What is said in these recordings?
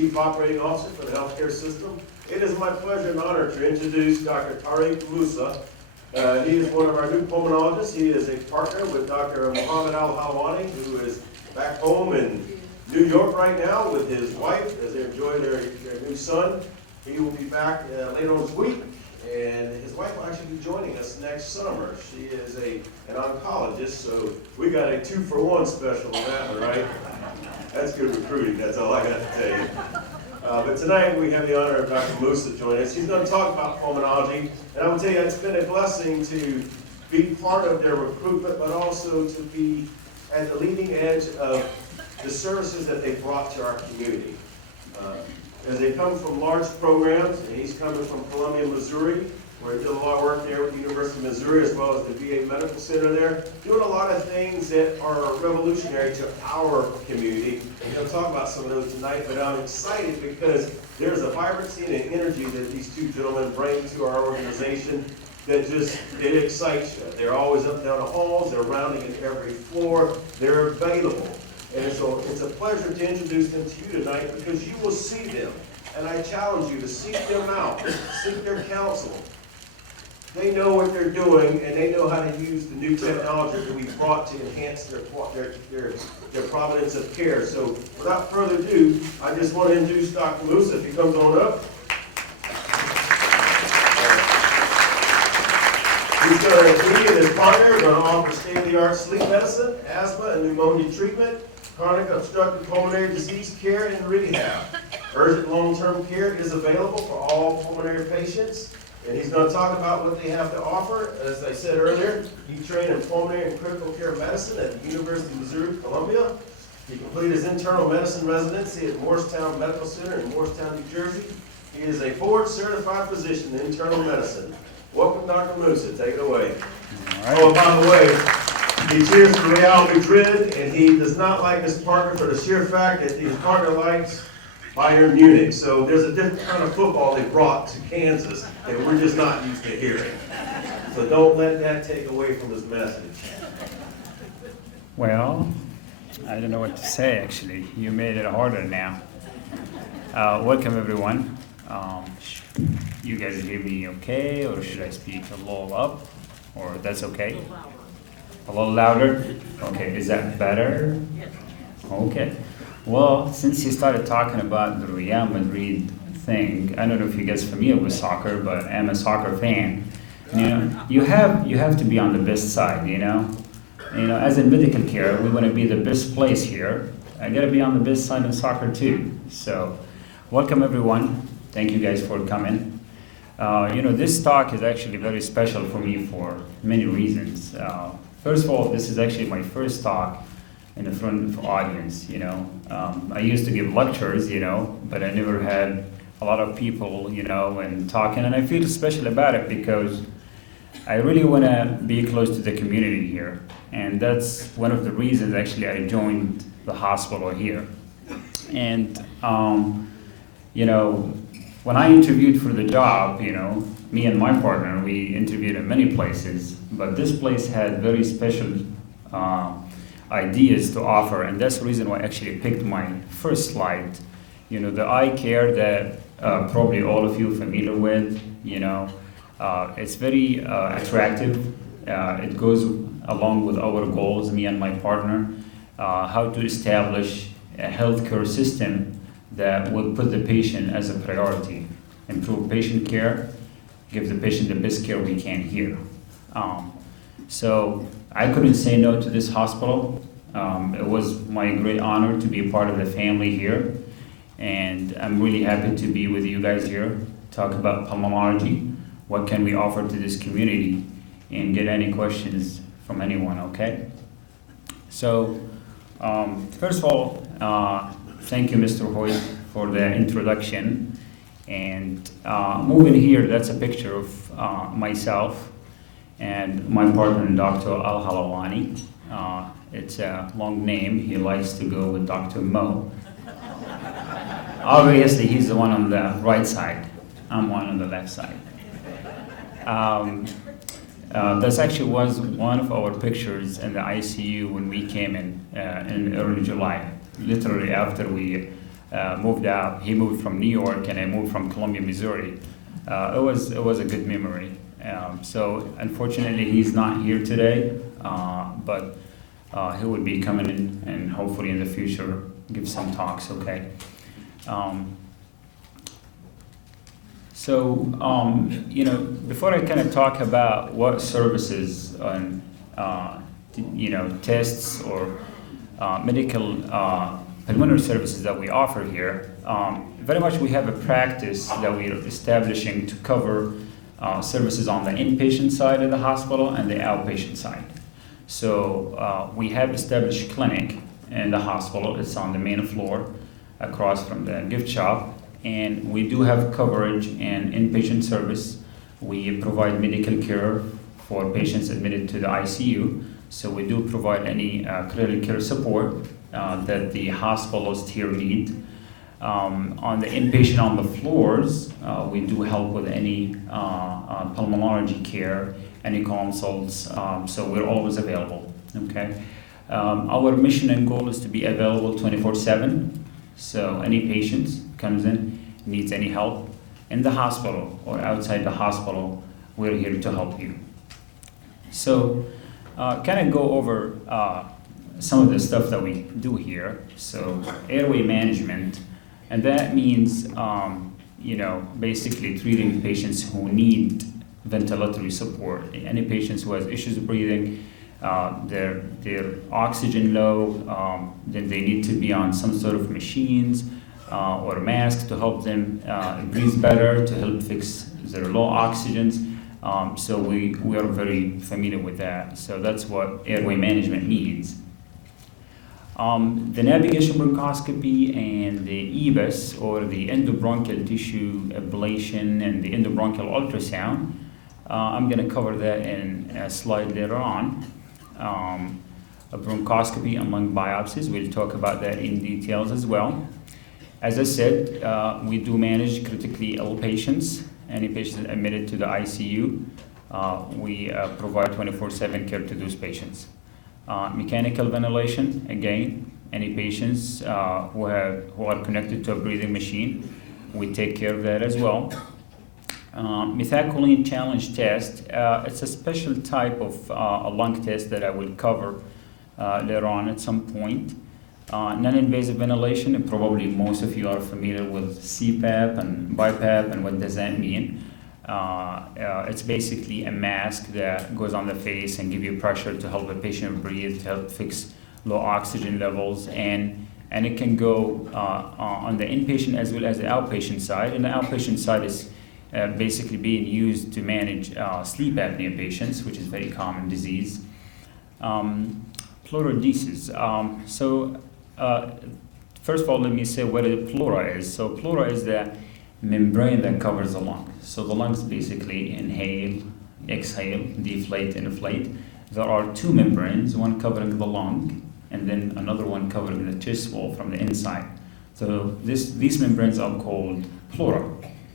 Chief Operating Officer for the healthcare system. It is my pleasure and honor to introduce Dr. Tariq Musa. He is one of our new pulmonologists. He is a partner with Dr. Mohammed Al-Halwani, who is back home in New York right now with his wife as they enjoy their new son. He will be back later on this week, and his wife will actually be joining us next summer. She is an oncologist, so we got a 2-for-1 special on that one, right? That's good recruiting, that's all I got to tell you. But tonight we have the honor of Dr. Musa joining us. He's going to talk about pulmonology, and I will tell you it's been a blessing to be part of their recruitment, but also to be at the leading edge of the services that they brought to our community. As they come from large programs, and he's coming from Columbia, Missouri, where he did a lot of work there with the University of Missouri, as well as the VA Medical Center there, doing a lot of things that are revolutionary to our community. And he'll talk about some of those tonight, but I'm excited because there's a vibrancy and an energy that these two gentlemen bring to our organization that it excites you. They're always up and down the halls, they're rounding at every floor, they're available. And so it's a pleasure to introduce them to you tonight because you will see them. And I challenge you to seek them out, seek their counsel. They know what they're doing, and they know how to use the new technology that we've brought to enhance their providence of care. So without further ado, I just want to introduce Dr. Musa, if he comes on up. He and his partner are going to offer state-of-the-art sleep medicine, asthma and pneumonia treatment, chronic obstructive pulmonary disease care, and rehab. Urgent long-term care is available for all pulmonary patients. And he's going to talk about what they have to offer. As I said earlier, he trained in pulmonary and critical care medicine at the University of Missouri, Columbia. He completed his internal medicine residency at Morristown Medical Center in Morristown, New Jersey. He is a board-certified physician in internal medicine. Welcome, Dr. Musa. Take it away. All right. Oh, by the way, he cheers for Real Madrid, and he does not like his partner for the sheer fact that his partner likes Bayern Munich. So there's a different kind of football they brought to Kansas that we're just not used to hearing. So don't let that take away from his message. Well, I don't know what to say actually. You made it harder now. Welcome everyone. You guys hear me okay, or should I speak a little up? Or that's okay? A little louder? Okay, is that better? Okay. Well, since you started talking about the Real Madrid thing, I don't know if you guys are familiar with soccer, but I'm a soccer fan. You know, you have to be on the best side, you know. As in medical care, we want to be the best place here. I got to be on the best side in soccer too. So, welcome everyone. Thank you guys for coming. This talk is actually very special for me for many reasons. First of all, this is actually my first talk in the front of audience, I used to give lectures, but I never had a lot of people, and talking, and I feel special about it because I really want to be close to the community here, and that's one of the reasons actually I joined the hospital here. And, when I interviewed for the job, me and my partner, we interviewed in many places, but this place had very special ideas to offer, and that's the reason why I actually picked my first slide. The eye care that probably all of you are familiar with, it's very attractive. It goes along with our goals, me and my partner, how to establish a healthcare system that will put the patient as a priority, improve patient care, give the patient the best care we can here. So I couldn't say no to this hospital. It was my great honor to be a part of the family here, and I'm really happy to be with you guys here, talk about pulmonology, what can we offer to this community, and get any questions from anyone, okay? So, first of all, thank you, Mr. Hoyt, for the introduction. And moving here, that's a picture of myself and my partner, Dr. Al-Halwani. It's a long name. He likes to go with Dr. Mo. Obviously, he's the one on the right side. I'm one on the left side. This actually was one of our pictures in the ICU when we came in early July, literally after we moved out. He moved from New York, and I moved from Columbia, Missouri. It was a good memory. So unfortunately, he's not here today, but he will be coming in, and hopefully in the future give some talks. Okay. Before I kind of talk about what services and tests or medical pulmonary services that we offer here, very much we have a practice that we're establishing to cover services on the inpatient side of the hospital and the outpatient side. So we have established clinic in the hospital. It's on the main floor across from the gift shop, and we do have coverage and inpatient service. We provide medical care for patients admitted to the ICU. So we do provide any critical care support that the hospitalists here need. On the inpatient on the floors, we do help with any pulmonology care, any consults, so we're always available, okay? Our mission and goal is to be available 24/7, so any patient comes in, needs any help in the hospital or outside the hospital, we're here to help you. So, kind of go over some of the stuff that we do here. So, airway management, and that means, basically treating patients who need ventilatory support. Any patients who has issues breathing, their oxygen low, then they need to be on some sort of machines or masks to help them breathe better, to help fix their low oxygens. So we are very familiar with that. So that's what airway management means. The navigation bronchoscopy and the EBUS, or the endobronchial tissue ablation and the endobronchial ultrasound, I'm going to cover that in a slide later on. A bronchoscopy and lung biopsies, we'll talk about that in details as well. As I said, we do manage critically ill patients. Any patients admitted to the ICU, we provide 24/7 care to those patients. Mechanical ventilation, again, any patients who are connected to a breathing machine, we take care of that as well. Methacholine challenge test, it's a special type of a lung test that I will cover later on at some point. Non-invasive ventilation, and probably most of you are familiar with CPAP and BiPAP, and what does that mean? It's basically a mask that goes on the face and give you pressure to help a patient breathe, to help fix low oxygen levels, and it can go on the inpatient as well as the outpatient side. And the outpatient side is basically being used to manage sleep apnea patients, which is a very common disease. Pleurodesis. First of all, let me say what a pleura is. So pleura is the membrane that covers the lung. So the lungs basically inhale, exhale, deflate, inflate. There are two membranes, one covering the lung and then another one covering the chest wall from the inside. So these membranes are called pleura,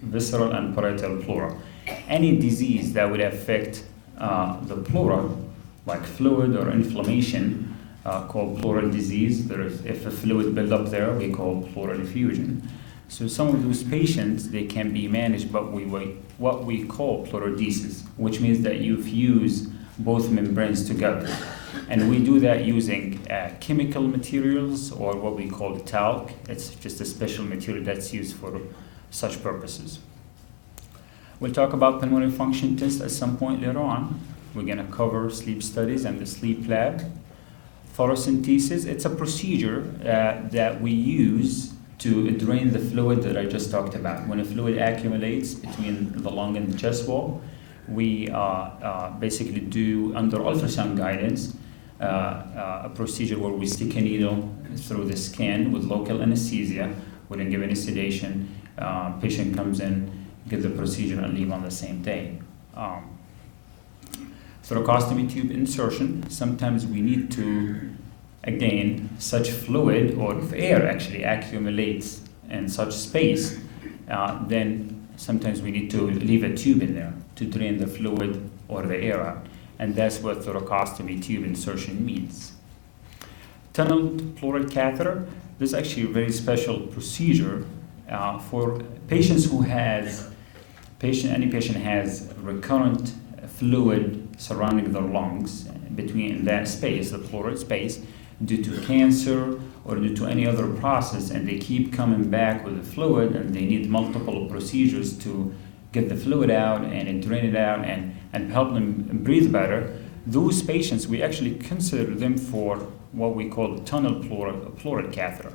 visceral and parietal pleura. Any disease that would affect the pleura, like fluid or inflammation, called pleural disease. If a fluid build up there, we call pleural effusion. So some of those patients, they can be managed by what we call pleurodesis, which means that you fuse both membranes together. And we do that using chemical materials, or what we call talc. It's just a special material that's used for such purposes. We'll talk about pulmonary function tests at some point later on. We're going to cover sleep studies and the sleep lab. Thoracentesis, it's a procedure that we use to drain the fluid that I just talked about. When a fluid accumulates between the lung and the chest wall, we basically do, under ultrasound guidance, a procedure where we stick a needle through the skin with local anesthesia. We don't give any sedation. Patient comes in, get the procedure, and leave on the same day. Thoracostomy tube insertion, sometimes we need to, again, such fluid, or if air actually accumulates in such space, then sometimes we need to leave a tube in there to drain the fluid or the air out. And that's what thoracostomy tube insertion means. Tunneled pleural catheter, This is actually a very special procedure for patients who has any patient has recurrent fluid surrounding their lungs between that space, the pleural space, due to cancer or due to any other process, and they keep coming back with the fluid, and they need multiple procedures to get the fluid out and drain it out and help them breathe better. Those patients, we actually consider them for what we call tunnel pleural catheter.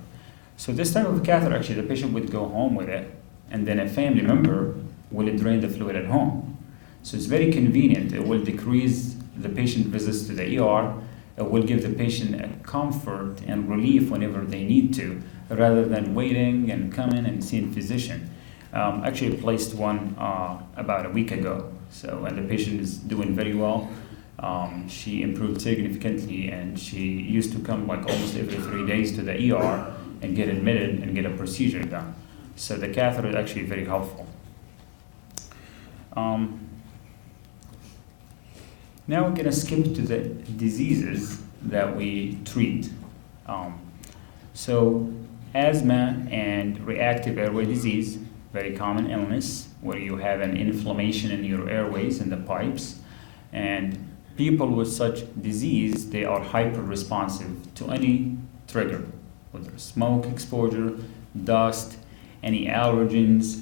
So this type of catheter, actually, the patient would go home with it, and then a family member will drain the fluid at home. So it's very convenient. It will decrease the patient visits to the ER. It will give the patient a comfort and relief whenever they need to, rather than waiting and coming and seeing physician. Actually, I placed one about a week ago. So, and the patient is doing very well. She improved significantly, and she used to come like almost every 3 days to the ER and get admitted and get a procedure done. So the catheter is actually very helpful. Now we're gonna skip to the diseases that we treat. So asthma and reactive airway disease, very common illness where you have an inflammation in your airways and the pipes. And people with such disease, they are hyper responsive to any trigger, whether smoke exposure, dust, any allergens,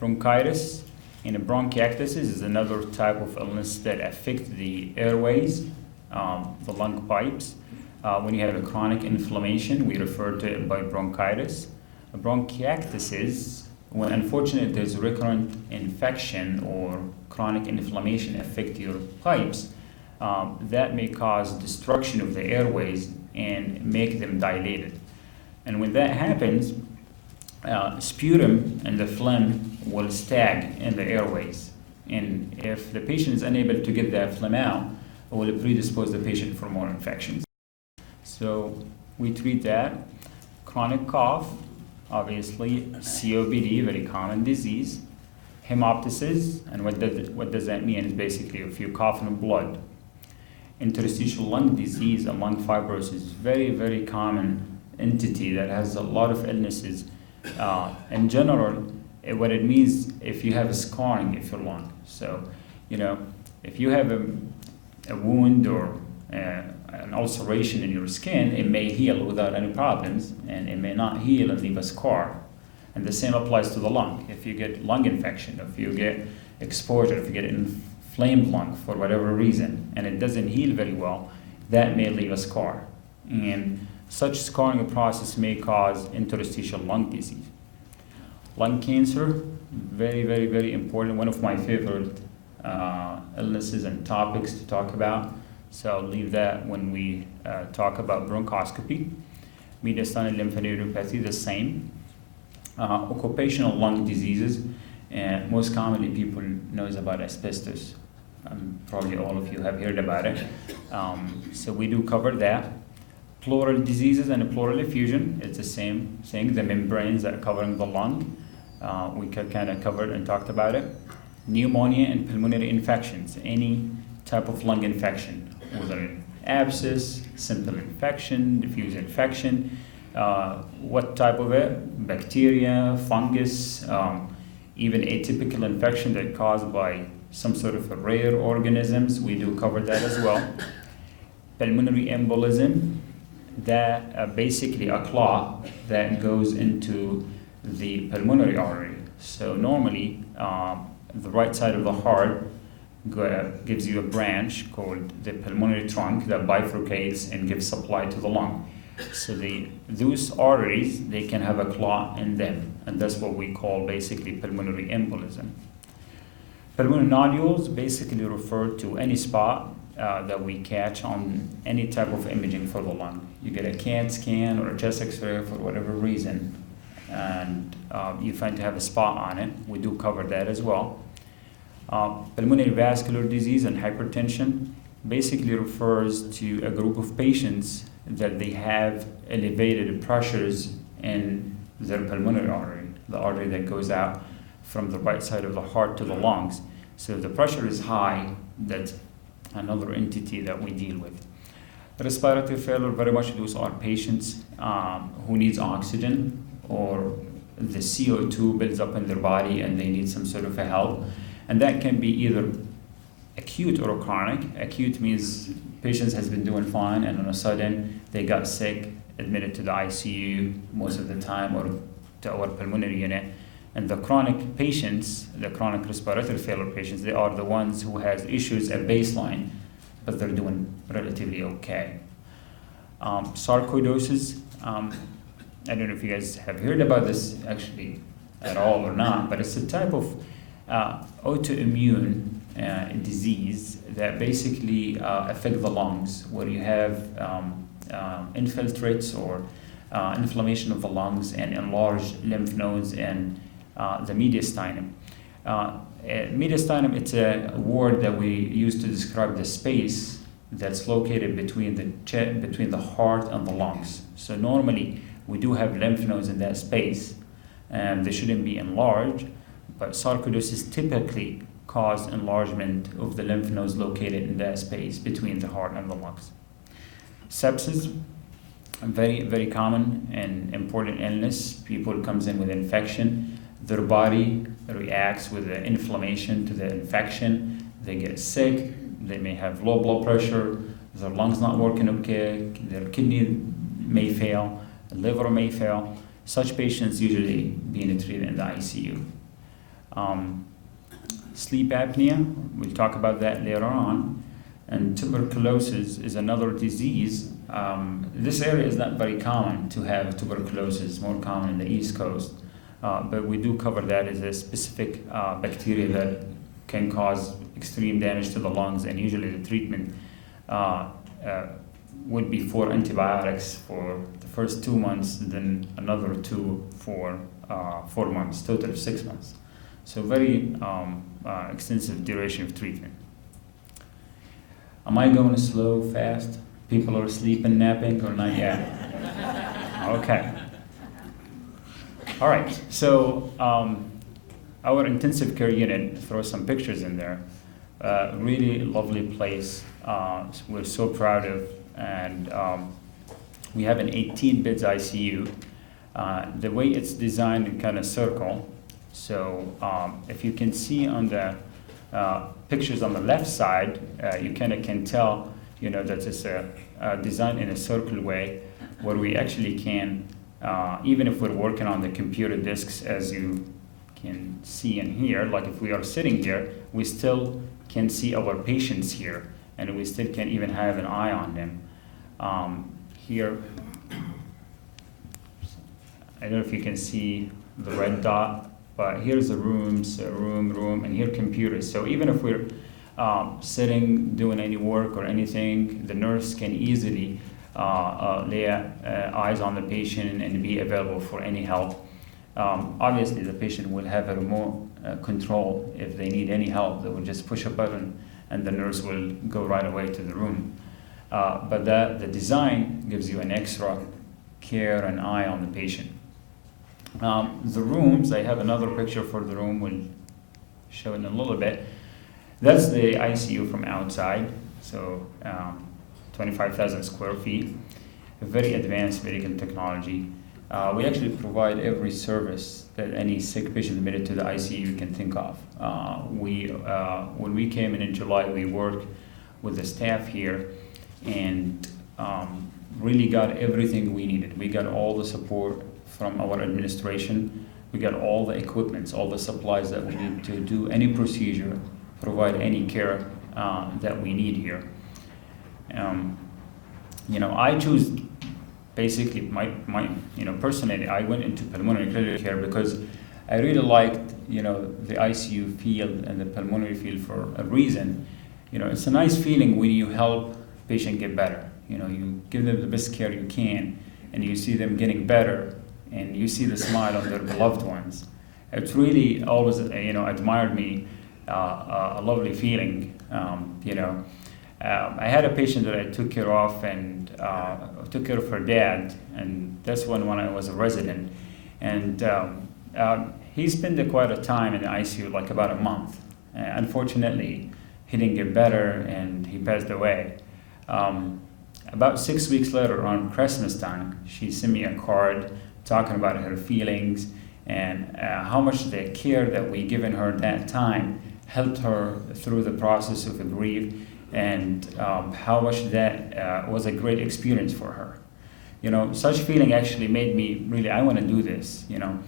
bronchitis and bronchiectasis is another type of illness that affect the airways, the lung pipes. When you have a chronic inflammation, we refer to it by bronchitis. Bronchiectasis, when unfortunately there's recurrent infection or chronic inflammation affect your pipes, that may cause destruction of the airways and make them dilated. And when that happens, sputum and the phlegm will stag in the airways. And if the patient is unable to get that phlegm out, it will predispose the patient for more infections. So we treat that. Chronic cough, obviously, COPD, very common disease. Hemoptysis, and what does that mean? Is basically if you cough in blood. Interstitial lung disease and lung fibrosis is very, very common entity that has a lot of illnesses. In general, what it means if you have a scarring of your lung. So, if you have a wound or an ulceration in your skin, it may heal without any problems, and it may not heal and leave a scar. And the same applies to the lung. If you get lung infection, if you get exposure, if you get inflamed lung for whatever reason, and it doesn't heal very well, that may leave a scar. And such scarring process may cause interstitial lung disease. Lung cancer, very, very, very important. One of my favorite illnesses and topics to talk about. So I'll leave that when we talk about bronchoscopy. Mediastinal lymphadenopathy, the same. Occupational lung diseases, and most commonly people knows about asbestos. Probably all of you have heard about it. So we do cover that. Pleural diseases and pleural effusion, it's the same thing, the membranes that are covering the lung. We kind of covered and talked about it. Pneumonia and pulmonary infections, any type of lung infection, whether an abscess, simple infection, diffuse infection, what type of it, bacteria, fungus, even atypical infection that caused by some sort of rare organisms, we do cover that as well. Pulmonary embolism, that basically a clot that goes into the pulmonary artery. So normally, the right side of the heart gives you a branch called the pulmonary trunk that bifurcates and gives supply to the lung. So those arteries, they can have a clot in them, and that's what we call basically pulmonary embolism. Pulmonary nodules basically refer to any spot that we catch on any type of imaging for the lung. You get a CAT scan or a chest X-ray for whatever reason, and you find to have a spot on it. We do cover that as well. Pulmonary vascular disease and hypertension basically refers to a group of patients that they have elevated pressures in their pulmonary artery, the artery that goes out from the right side of the heart to the lungs. So if the pressure is high, that's another entity that we deal with. Respiratory failure, very much those are patients who needs oxygen, or the CO2 builds up in their body and they need some sort of a help. And that can be either acute or chronic. Acute means patients has been doing fine and all of a sudden they got sick, admitted to the ICU most of the time, or to our pulmonary unit. And the chronic patients, the chronic respiratory failure patients, they are the ones who has issues at baseline, but they're doing relatively okay. Sarcoidosis, I don't know if you guys have heard about this actually at all or not, but it's a type of autoimmune disease that basically affect the lungs, where you have infiltrates or inflammation of the lungs and enlarged lymph nodes and the mediastinum. Mediastinum, it's a word that we use to describe the space that's located between the heart and the lungs. So normally we do have lymph nodes in that space, and they shouldn't be enlarged, but sarcoidosis typically cause enlargement of the lymph nodes located in that space between the heart and the lungs. Sepsis, very, very common and important illness. People comes in with infection, their body reacts with the inflammation to the infection, they get sick, they may have low blood pressure, their lungs not working okay, their kidney may fail, the liver may fail. Such patients usually being treated in the ICU. Sleep apnea, we'll talk about that later on. And tuberculosis is another disease. This area is not very common to have tuberculosis, more common in the East Coast. But we do cover that as a specific bacteria that can cause extreme damage to the lungs, and usually the treatment would be 4 antibiotics for the first 2 months, then another 2 for 4 months, total of 6 months. So very extensive duration of treatment. Am I going slow, fast? People are sleeping, napping, or not yet? Okay. All right, so our intensive care unit, throw some pictures in there. Really lovely place. We're so proud of, and we have an 18 beds ICU. The way it's designed in kind of circle, so if you can see on the pictures on the left side, you kind of can tell, that it's designed in a circle way, where we actually can, even if we're working on the computer disks, as you can see in here, like if we are sitting here, we still can see our patients here, and we still can even have an eye on them. Here, I don't know if you can see the red dot, but here's the rooms, room, and here computers. So even if we're sitting, doing any work or anything, the nurse can easily lay eyes on the patient and be available for any help. Obviously, the patient will have a remote control. If they need any help, they will just push a button and the nurse will go right away to the room. But the design gives you an extra care and eye on the patient. The rooms, I have another picture for the room, we'll show in a little bit. That's the ICU from outside, so 25,000 square feet, very advanced medical technology. We actually provide every service that any sick patient admitted to the ICU can think of. When we came in July, we worked with the staff here and really got everything we needed. We got all the support from our administration. We got all the equipment, all the supplies that we need to do any procedure, provide any care that we need here. I choose basically my personally, I went into pulmonary critical care because I really liked, the ICU field and the pulmonary field for a reason. It's a nice feeling when you help patient get better. You give them the best care you can, and you see them getting better, and you see the smile on their beloved ones. It's really always, admired me, a lovely feeling, I had a patient that I took care of, and took care of her dad, and that's when I was a resident. And he spent quite a time in the ICU, like about a month. Unfortunately, he didn't get better, and he passed away. About 6 weeks later, around Christmas time, she sent me a card talking about her feelings and how much the care that we given her that time helped her through the process of grief, and how much that was a great experience for her. You know, such feeling actually made me really, I want to do this, you know.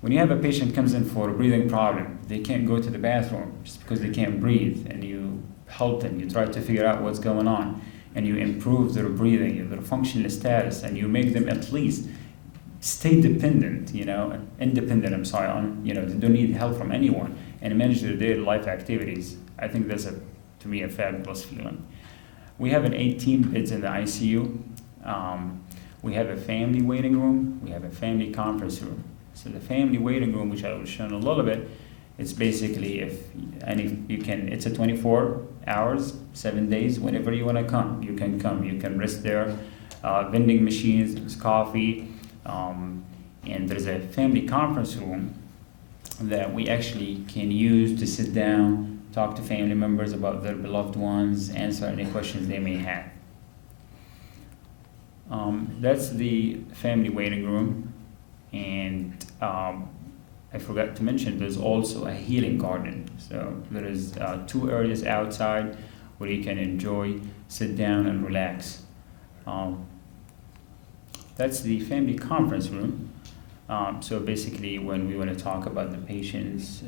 When you have a patient comes in for a breathing problem, they can't go to the bathroom just because they can't breathe, and you help them, you try to figure out what's going on, and you improve their breathing, their functional status, and you make them at least stay dependent, you know, independent, I'm sorry, on, you know, they don't need help from anyone, and manage their daily life activities. I think that's, to me, a fabulous feeling. We have an 18 beds in the ICU. We have a family waiting room. We have a family conference room. So the family waiting room, which I will show in a little bit, it's basically it's a 24 hours, 7 days, whenever you want to come, you can come. You can rest there. Vending machines, there's coffee, and there's a family conference room that we actually can use to sit down, talk to family members about their beloved ones, answer any questions they may have. That's the family waiting room, and I forgot to mention there's also a healing garden. So there is 2 areas outside where you can enjoy, sit down and relax. That's the family conference room. So basically when we want to talk about the patients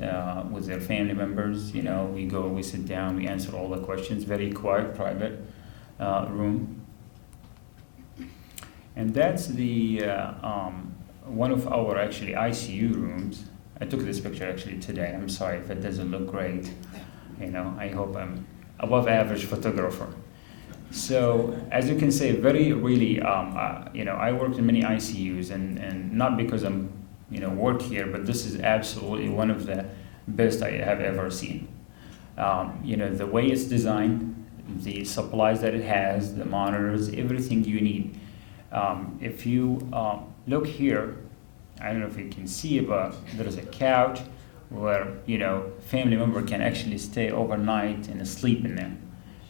with their family members, you know, we sit down, we answer all the questions, very quiet, private room. And that's the one of our actually ICU rooms. I took this picture actually today. I'm sorry if it doesn't look great. You know, I hope I'm above average photographer. So as you can see, very really, you know, I worked in many ICUs, and not because I'm, you know, work here, but this is absolutely one of the best I have ever seen. You know, the way it's designed, the supplies that it has, the monitors, everything you need. If you look here, I don't know if you can see, but there's a couch where, you know, family member can actually stay overnight and sleep in there.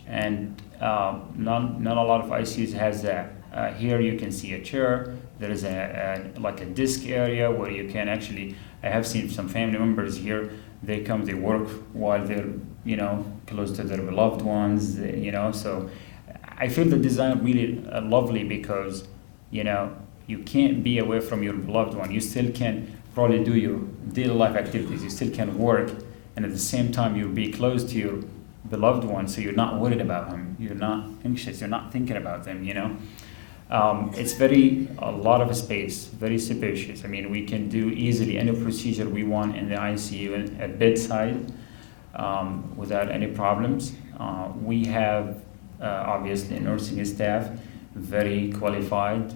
And not a lot of ICUs has that. Here you can see a chair. There is like a desk area where you can actually, I have seen some family members here, they come, they work while they're, you know, close to their beloved ones, you know. So I feel the design really lovely because, you know, you can't be away from your beloved one. You still can probably do your daily life activities. You still can work, and at the same time you'll be close to your beloved one, so you're not worried about him. You're not anxious. You're not thinking about them, you know. It's a lot of space, very spacious. I mean, we can do easily any procedure we want in the ICU at bedside without any problems. We have obviously nursing staff, very qualified,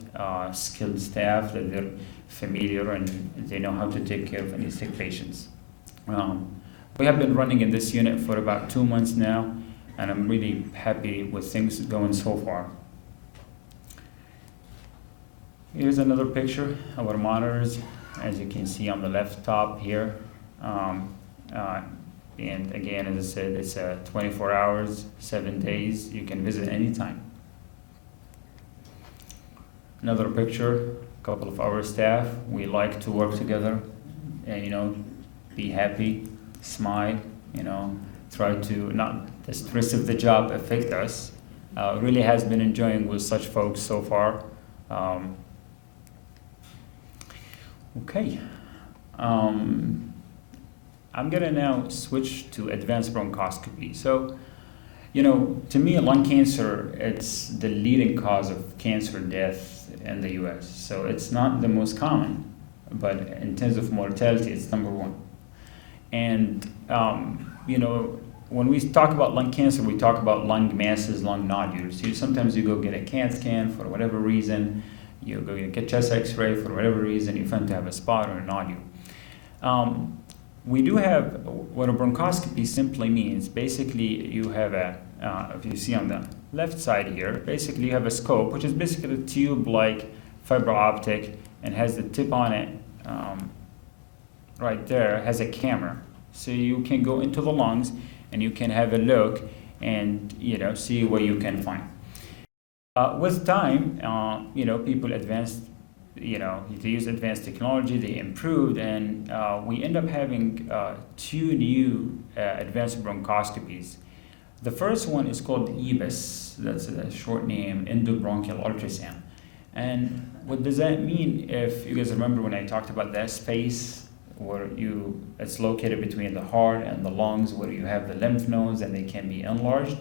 skilled staff that they're familiar and they know how to take care of any sick patients. We have been running in this unit for about 2 months now, and I'm really happy with things going so far. Here's another picture of our monitors, as you can see on the left top here. And again, as I said, it's 24 hours, 7 days. You can visit anytime. Another picture, a couple of our staff. We like to work together and, you know, be happy, smile, you know, try to not the stress of the job affect us. Really has been enjoying with such folks so far. Okay. I'm gonna now switch to advanced bronchoscopy. So, you know, to me, lung cancer, it's the leading cause of cancer death in the US. So it's not the most common, but in terms of mortality, it's number 1. And, you know, when we talk about lung cancer, we talk about lung masses, lung nodules. Sometimes you go get a CAT scan for whatever reason, you go get chest x-ray for whatever reason, you find to have a spot or a nodule. We do have, what a bronchoscopy simply means, basically you have if you see on the left side here, basically you have a scope, which is basically a tube-like fiber optic and has the tip on it right there, has a camera. So you can go into the lungs and you can have a look and, you know, see what you can find. With time, people advanced, they use advanced technology, they improved, and we end up having two new advanced bronchoscopies. The first one is called EBUS, that's a short name, endobronchial ultrasound. And what does that mean? If you guys remember when I talked about that space where it's located between the heart and the lungs, where you have the lymph nodes and they can be enlarged,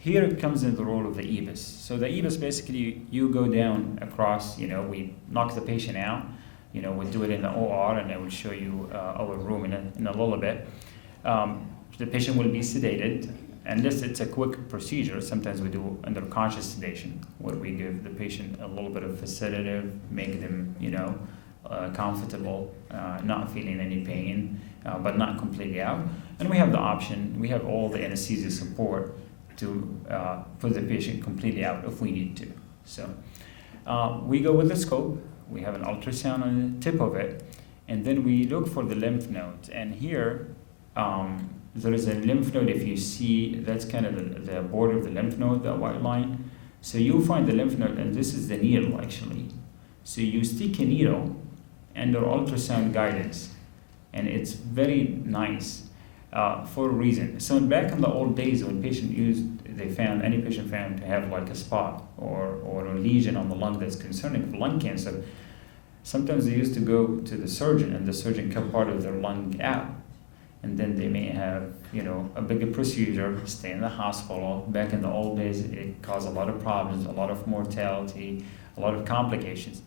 here it comes in the role of the EBUS. So the EBUS, basically, you go down across, we knock the patient out, we do it in the OR, and I will show you our room in a little bit. The patient will be sedated, and it's a quick procedure. Sometimes we do under conscious sedation, where we give the patient a little bit of a sedative, make them, comfortable, not feeling any pain, but not completely out. And we have the option, we have all the anesthesia support to put the patient completely out if we need to. So we go with the scope, we have an ultrasound on the tip of it, and then we look for the lymph nodes. And here, there is a lymph node. If you see, that's kind of the border of the lymph node, that white line. So you'll find the lymph node, and this is the needle, actually. So you stick a needle under ultrasound guidance, and it's very nice. For a reason. So back in the old days, when any patient found to have like a spot or a lesion on the lung that's concerning for lung cancer, sometimes they used to go to the surgeon, and the surgeon cut part of their lung out, and then they may have a bigger procedure, stay in the hospital. Back in the old days, it caused a lot of problems, a lot of mortality, a lot of complications.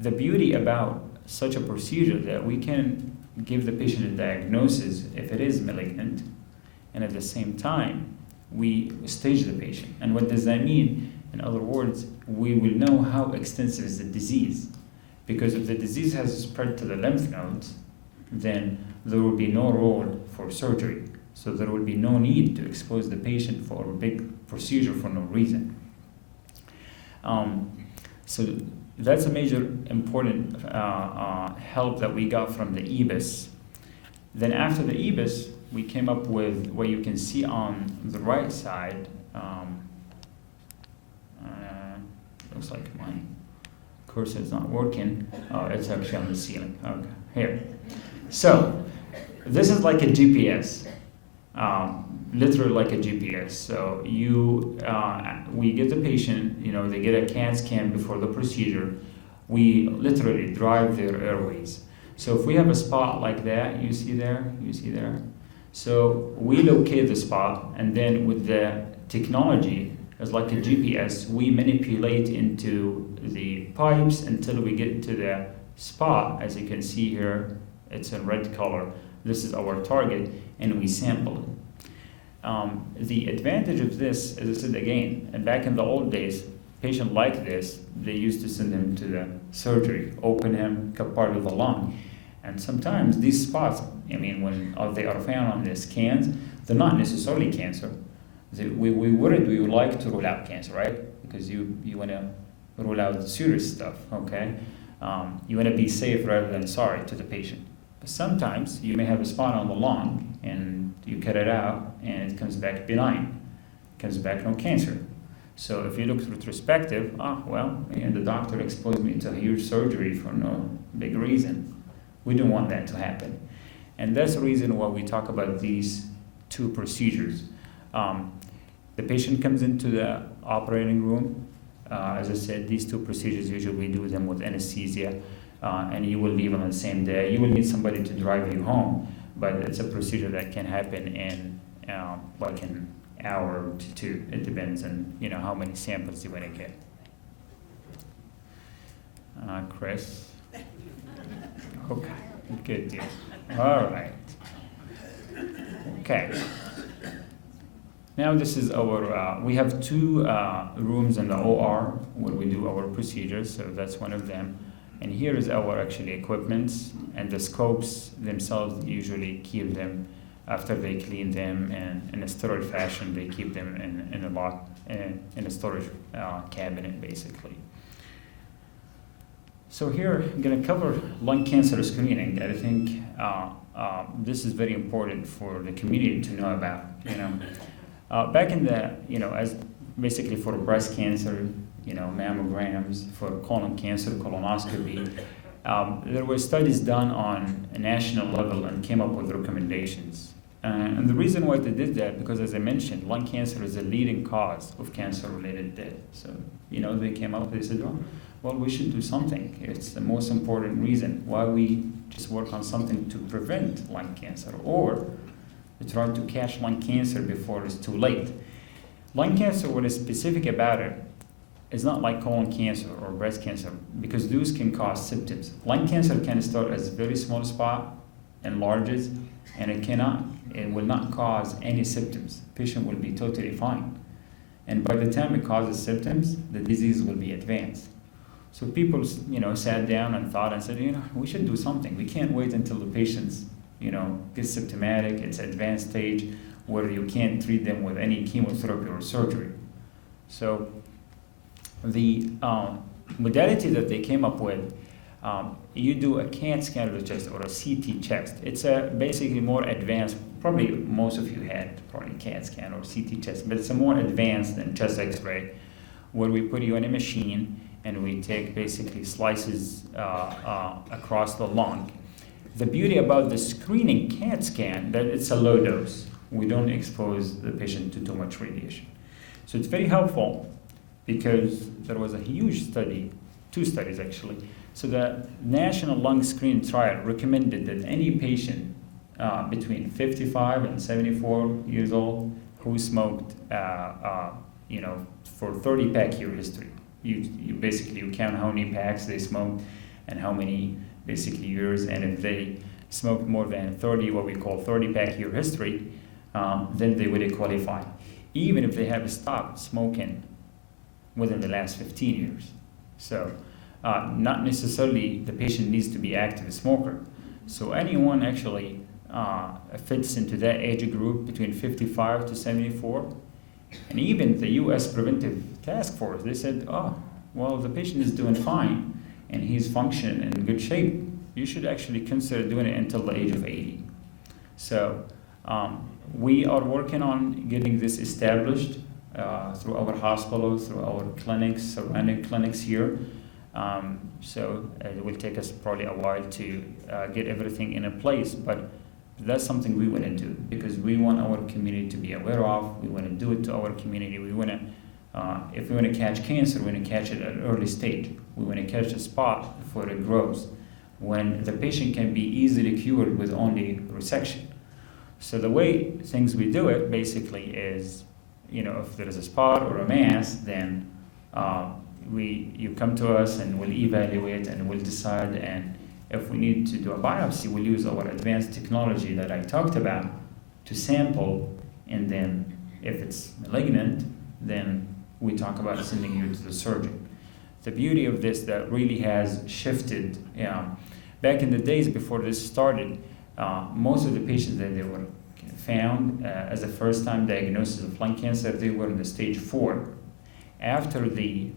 The beauty about such a procedure that we can give the patient a diagnosis if it is malignant, and at the same time we stage the patient. And what does that mean? In other words, we will know how extensive is the disease, because if the disease has spread to the lymph nodes, then there will be no role for surgery, so there will be no need to expose the patient for a big procedure for no reason. So that's a major important help that we got from the EBUS. Then after the EBUS, we came up with what you can see on the right side. Looks like my cursor is not working. Oh, it's actually on the ceiling. Okay, here. So this is like a GPS, literally like a GPS. So we get the patient, they get a CAT scan before the procedure. We literally drive their airways. So if we have a spot like that, you see there. So we locate the spot, and then with the technology, as like a GPS, we manipulate into the pipes until we get to the spot. As you can see here, it's in red color. This is our target, and we sample it. The advantage of this, as I said again, and back in the old days, patient like this, they used to send him to the surgery, open him, cut part of the lung. And sometimes these spots, when they are found on the scans, they're not necessarily cancer. We would like to rule out cancer, right? Because you want to rule out the serious stuff, okay? You want to be safe rather than sorry to the patient. But sometimes you may have a spot on the lung, and you cut it out, and it comes back benign. It comes back no cancer. So if you look retrospective, and the doctor exposed me to a huge surgery for no big reason. We don't want that to happen. And that's the reason why we talk about these two procedures. The patient comes into the operating room. As I said, these two procedures, usually we do them with anesthesia, and you will leave on the same day. You will need somebody to drive you home, but it's a procedure that can happen in like an hour to two. It depends on how many samples you want to get. Chris. Okay, good deal. All right. Okay. Now this is our, we have two rooms in the OR where we do our procedures, so that's one of them. And here is our actually equipments, and the scopes themselves usually keep them after they clean them, and in a sterile fashion they keep them in a storage cabinet basically. So here I'm going to cover lung cancer screening. I think this is very important for the community to know about. Back in the, as basically for breast cancer, mammograms for colon cancer, colonoscopy. There were studies done on a national level and came up with recommendations. And the reason why they did that, because as I mentioned, lung cancer is the leading cause of cancer-related death. So, they came up, they said, well, we should do something. It's the most important reason why we just work on something to prevent lung cancer or to try to catch lung cancer before it's too late. Lung cancer, what is specific about it, is not like colon cancer or breast cancer, because those can cause symptoms. Lung cancer can start as a very small spot, enlarges, and it will not cause any symptoms. The patient will be totally fine. And by the time it causes symptoms, the disease will be advanced. So people, sat down and thought and said, we should do something. We can't wait until the patients, get symptomatic, it's advanced stage, where you can't treat them with any chemotherapy or surgery. So the modality that they came up with, you do a CAT scan of the chest or a CT chest. It's a basically more advanced, probably most of you had probably CAT scan or CT chest, but it's a more advanced than chest x-ray, where we put you in a machine and we take basically slices across the lung. The beauty about the screening CAT scan, that it's a low dose. We don't expose the patient to too much radiation. So it's very helpful because there was a huge study, 2 studies actually. So the National Lung Screening Trial recommended that any patient between 55 and 74 years old who smoked, for 30-pack year history. You basically count how many packs they smoked and how many basically years, and if they smoked more than 30, what we call 30-pack year history, then they would qualify, even if they have stopped smoking within the last 15 years. So not necessarily the patient needs to be active smoker. So anyone actually fits into that age group between 55 to 74. And even the U.S. Preventive Task Force, they said, the patient is doing fine and he's functioning in good shape. You should actually consider doing it until the age of 80. So we are working on getting this established through our hospital, through our clinics, surrounding clinics here. So it will take us probably a while to get everything in a place, but that's something we want to do because we want our community to be aware of. We want to do it to our community. We want to, if we want to catch cancer, we want to catch it at an early stage. We want to catch the spot before it grows, when the patient can be easily cured with only resection. So the way things we do it basically is, if there is a spot or a mass, then you come to us and we'll evaluate and we'll decide, and if we need to do a biopsy, we'll use our advanced technology that I talked about to sample, and then if it's malignant, then we talk about sending you to the surgeon. The beauty of this that really has shifted, back in the days before this started, most of the patients that they were found as a first-time diagnosis of lung cancer, they were in the stage 4. After the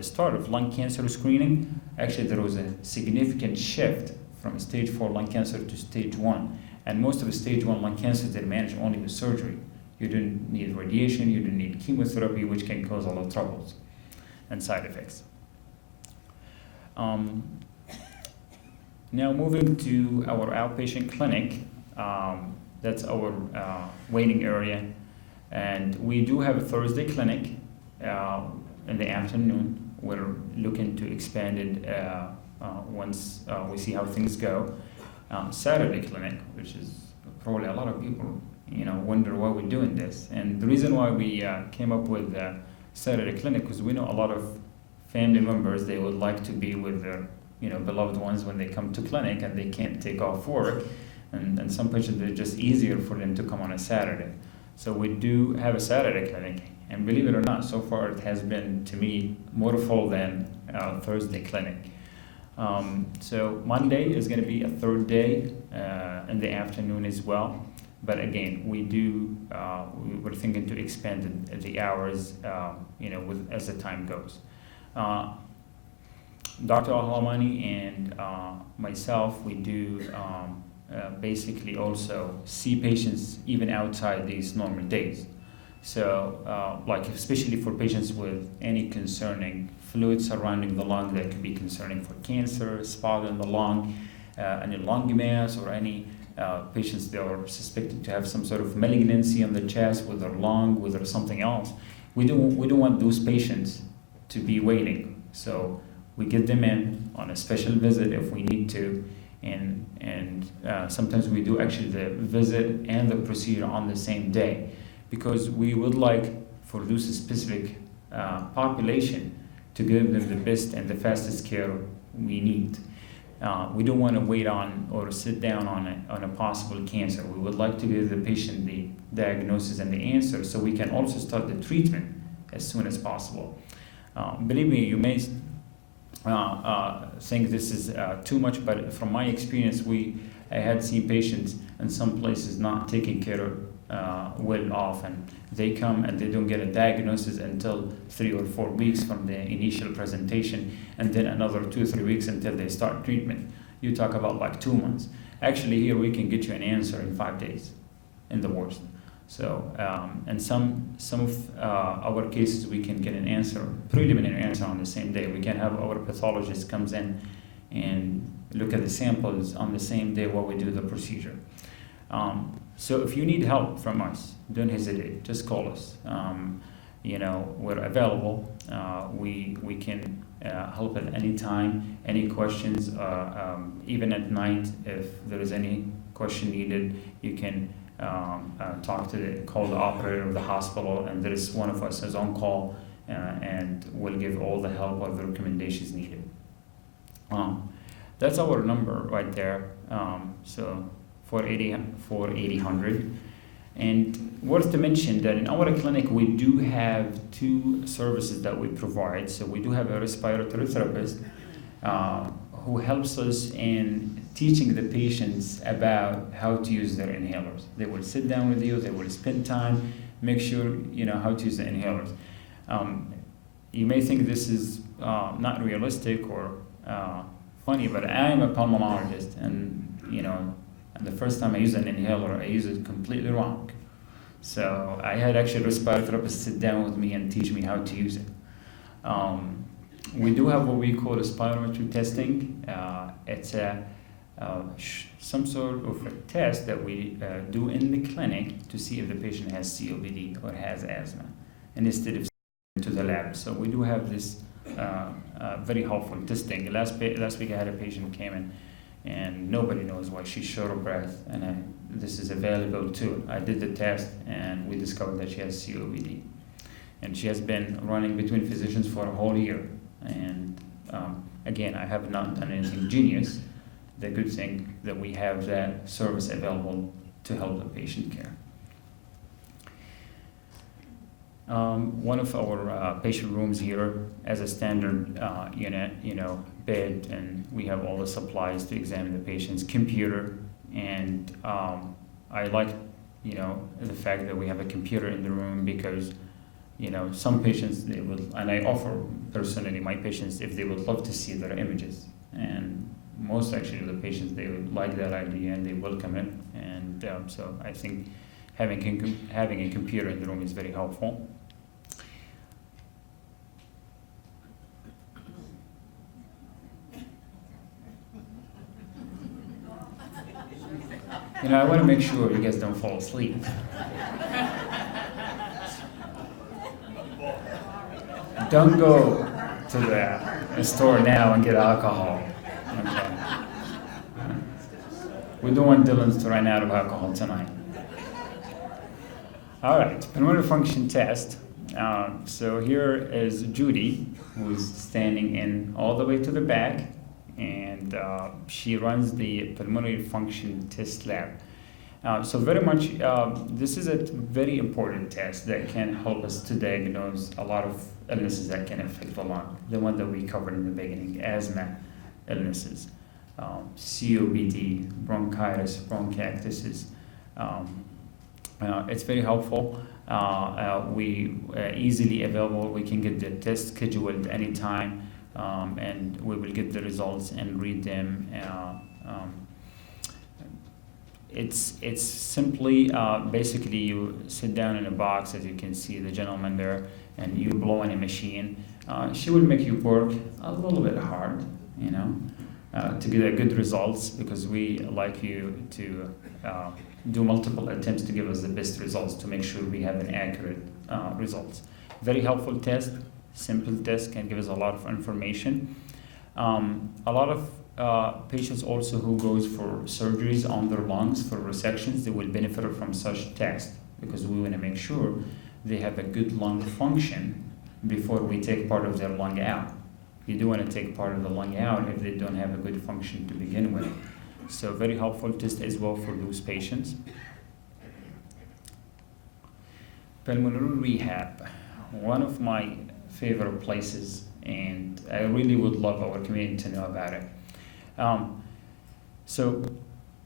start of lung cancer screening, actually there was a significant shift from stage 4 lung cancer to stage 1. And most of the stage 1 lung cancer, they manage only with surgery. You didn't need radiation, you didn't need chemotherapy, which can cause a lot of troubles and side effects. Now moving to our outpatient clinic, that's our waiting area. And we do have a Thursday clinic in the afternoon. We're looking to expand it once we see how things go. Saturday clinic, which is probably a lot of people wonder why we're doing this. And the reason why we came up with Saturday clinic is we know a lot of family members, they would like to be with their beloved ones when they come to clinic and they can't take off work. And some patients, it's just easier for them to come on a Saturday. So we do have a Saturday clinic. And believe it or not, so far it has been, to me, more full than Thursday clinic. So Monday is going to be a third day in the afternoon as well. But again, we're thinking to expand the hours, as the time goes. Dr. Al-Halamani and myself, we do basically also see patients even outside these normal days. So, like especially for patients with any concerning fluid surrounding the lung that could be concerning for cancer, spot in the lung, any lung mass, or any patients that are suspected to have some sort of malignancy on the chest with their lung, with or something else. We don't want those patients to be waiting. So we get them in on a special visit if we need to, and sometimes we do actually the visit and the procedure on the same day, because we would like for those specific population to give them the best and the fastest care we need. We don't want to wait on or sit down on a possible cancer. We would like to give the patient the diagnosis and the answer so we can also start the treatment as soon as possible. Believe me, you may think this is too much, but from my experience, I had seen patients in some places not taking care well often. They come and they don't get a diagnosis until 3 or 4 weeks from the initial presentation, and then another 2 or 3 weeks until they start treatment. You talk about like 2 months. Actually, here we can get you an answer in 5 days, in the worst. So, in some of our cases, we can get an answer, preliminary answer on the same day. We can have our pathologist comes in and look at the samples on the same day while we do the procedure. So if you need help from us, don't hesitate. Just call us. We're available. We can help at any time. Any questions, even at night, if there is any question needed, you can call the operator of the hospital, and there is one of us is on call, and we'll give all the help or the recommendations needed. That's our number right there. So 480-100. And worth to mention that in our clinic we do have 2 services that we provide. So we do have a respiratory therapist who helps us in teaching the patients about how to use their inhalers. They will sit down with you, they will spend time, make sure you know how to use the inhalers. You may think this is not realistic or funny, but I am a pulmonologist, and the first time I use an inhaler, I use it completely wrong. So I had actually a respiratory therapist sit down with me and teach me how to use it. We do have what we call a spirometry testing. It's some sort of a test that we do in the clinic to see if the patient has COPD or has asthma, and instead of to the lab. So we do have this very helpful testing. Last week I had a patient came in, and nobody knows why she's short of breath, and this is available too. I did the test, and we discovered that she has COPD, and she has been running between physicians for a whole year. And again, I have not done anything genius. The good thing that we have that service available to help the patient care. One of our patient rooms here as a standard unit, bed, and we have all the supplies to examine the patient's computer. And I like, the fact that we have a computer in the room because, some patients, they will, and I offer personally my patients if they would love to see their images. And most actually the patients, they would like that idea and they welcome it. And so I think having a computer in the room is very helpful. I want to make sure you guys don't fall asleep. Don't go to the store now and get alcohol. Okay. We don't want Dylan to run out of alcohol tonight. All right, pulmonary function test. So here is Judy, who's standing in all the way to the back, and she runs the pulmonary function test lab. So very much, this is a very important test that can help us to diagnose a lot of illnesses that can affect the lung. The one that we covered in the beginning, asthma illnesses, COPD, bronchitis, bronchiectasis. It's very helpful. We easily available. We can get the test scheduled anytime, and we will get the results and read them it's simply basically you sit down in a box, as you can see the gentleman there, and you blow in a machine. She will make you work a little bit hard, you know, to get a good results, because we like you to do multiple attempts to give us the best results, to make sure we have an accurate results. Very helpful test, simple test, can give us a lot of information. A lot of patients also who goes for surgeries on their lungs for resections, they will benefit from such test, because we want to make sure they have a good lung function before we take part of their lung out. You do want to take part of the lung out if they don't have a good function to begin with. So very helpful test as well for those patients. Pulmonary rehab, one of my favorite places, and I really would love our community to know about it. So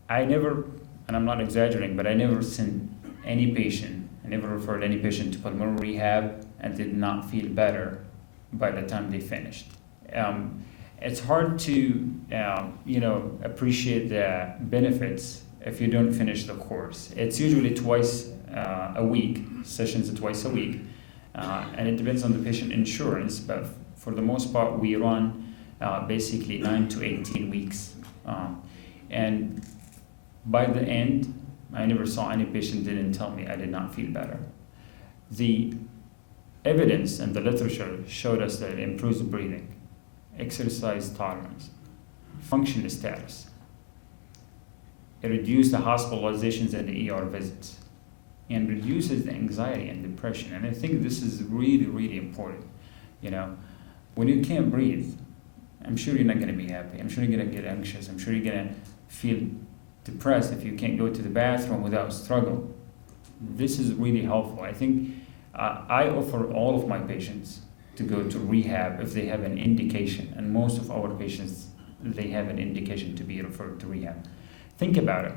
I never, and I'm not exaggerating, but I never sent any patient, I never referred any patient to pulmonary rehab and did not feel better by the time they finished. It's hard to appreciate the benefits if you don't finish the course. It's usually twice a week, sessions twice a week, and it depends on the patient insurance, but for the most part we run basically 9 to 18 weeks. And by the end, I never saw any patient didn't tell me I did not feel better. The evidence and the literature showed us that it improves breathing, exercise tolerance, functional status. It reduces the hospitalizations and the ER visits, and reduces the anxiety and depression. And I think this is really, really important. You know, when you can't breathe, I'm sure you're not going to be happy. I'm sure you're going to get anxious. I'm sure you're going to feel depressed if you can't go to the bathroom without struggle. This is really helpful. I think I offer all of my patients to go to rehab if they have an indication, and most of our patients, they have an indication to be referred to rehab. Think about it.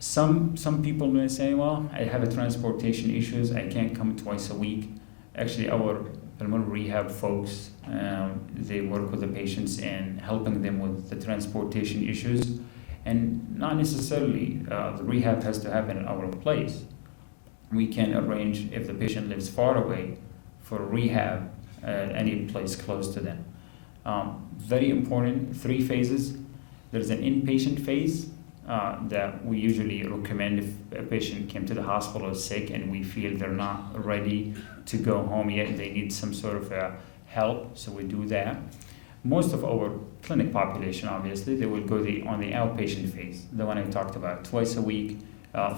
Some people may say, well, I have a transportation issues, I can't come twice a week. Actually, our pulmonary rehab folks, they work with the patients in helping them with the transportation issues, and not necessarily the rehab has to happen in our place. We can arrange, if the patient lives far away, for rehab at any place close to them. Very important, 3 phases. There's an inpatient phase that we usually recommend if a patient came to the hospital sick and we feel they're not ready to go home yet, they need some sort of help, so we do that. Most of our clinic population, obviously, they will go on the outpatient phase, the one I talked about, twice a week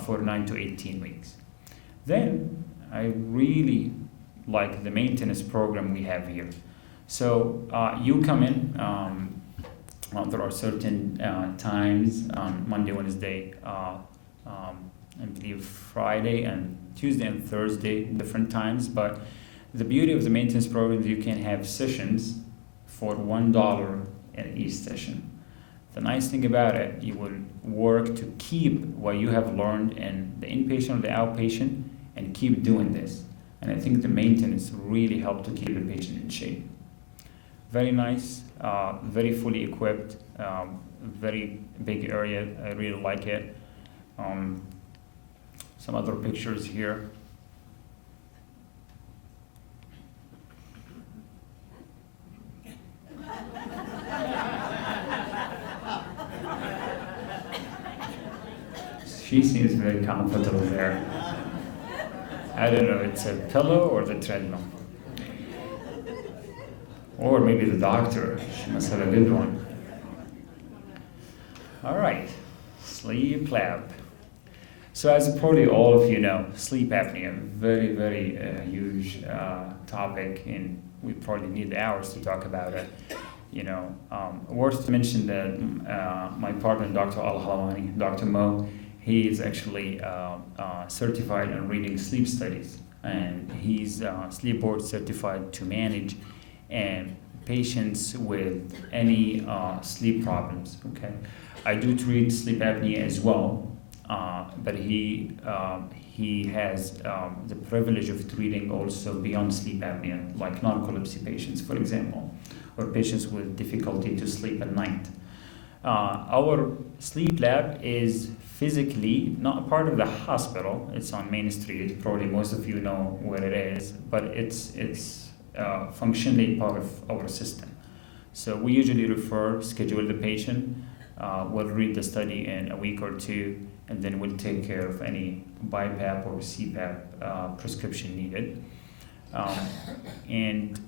for 9 to 18 weeks. Then I really like the maintenance program we have here. So you come in, there are certain times on Monday, Wednesday, I believe Friday and Tuesday and Thursday, different times. But the beauty of the maintenance program is you can have sessions for $1 in each session. The nice thing about it, you will work to keep what you have learned in the inpatient or the outpatient and keep doing this. And I think the maintenance really helped to keep the patient in shape. Very nice, very fully equipped, very big area. I really like it. Some other pictures here. She seems very comfortable there. I don't know, it's a pillow or the treadmill. Or maybe the doctor, she must have a good one. All right, sleep lab. So as probably all of you know, sleep apnea, very, very huge topic, and we probably need hours to talk about it. You know, worth to mention that my partner, Dr. Al-Halawani, Dr. Mo, he is actually certified in reading sleep studies, and he's sleep board certified to manage patients with any sleep problems. Okay, I do treat sleep apnea as well, but he has the privilege of treating also beyond sleep apnea, like narcolepsy patients, for example, or patients with difficulty to sleep at night. Our sleep lab is physically not part of the hospital. It's on Main Street. Probably most of you know where it is, but it's functionally part of our system. So we usually schedule the patient. We'll read the study in a week or two, and then we'll take care of any BiPAP or CPAP prescription needed. And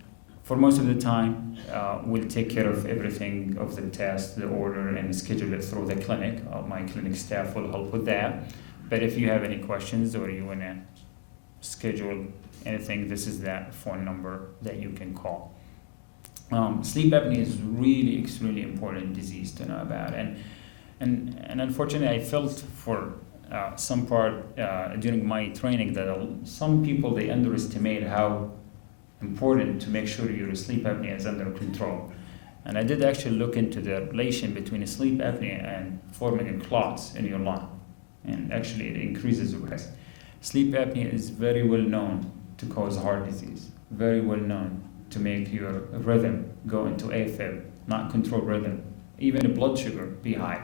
for most of the time, we'll take care of everything of the test, the order, and schedule it through the clinic. My clinic staff will help with that. But if you have any questions or you want to schedule anything, this is that phone number that you can call. Sleep apnea is really extremely important disease to know about, and unfortunately, I felt for some part during my training that some people they underestimate how important to make sure your sleep apnea is under control. And I did actually look into the relation between sleep apnea and forming clots in your lung, and actually it increases the risk. Sleep apnea is very well known to cause heart disease, very well known to make your rhythm go into AFib, not controlled rhythm, even the blood sugar be high.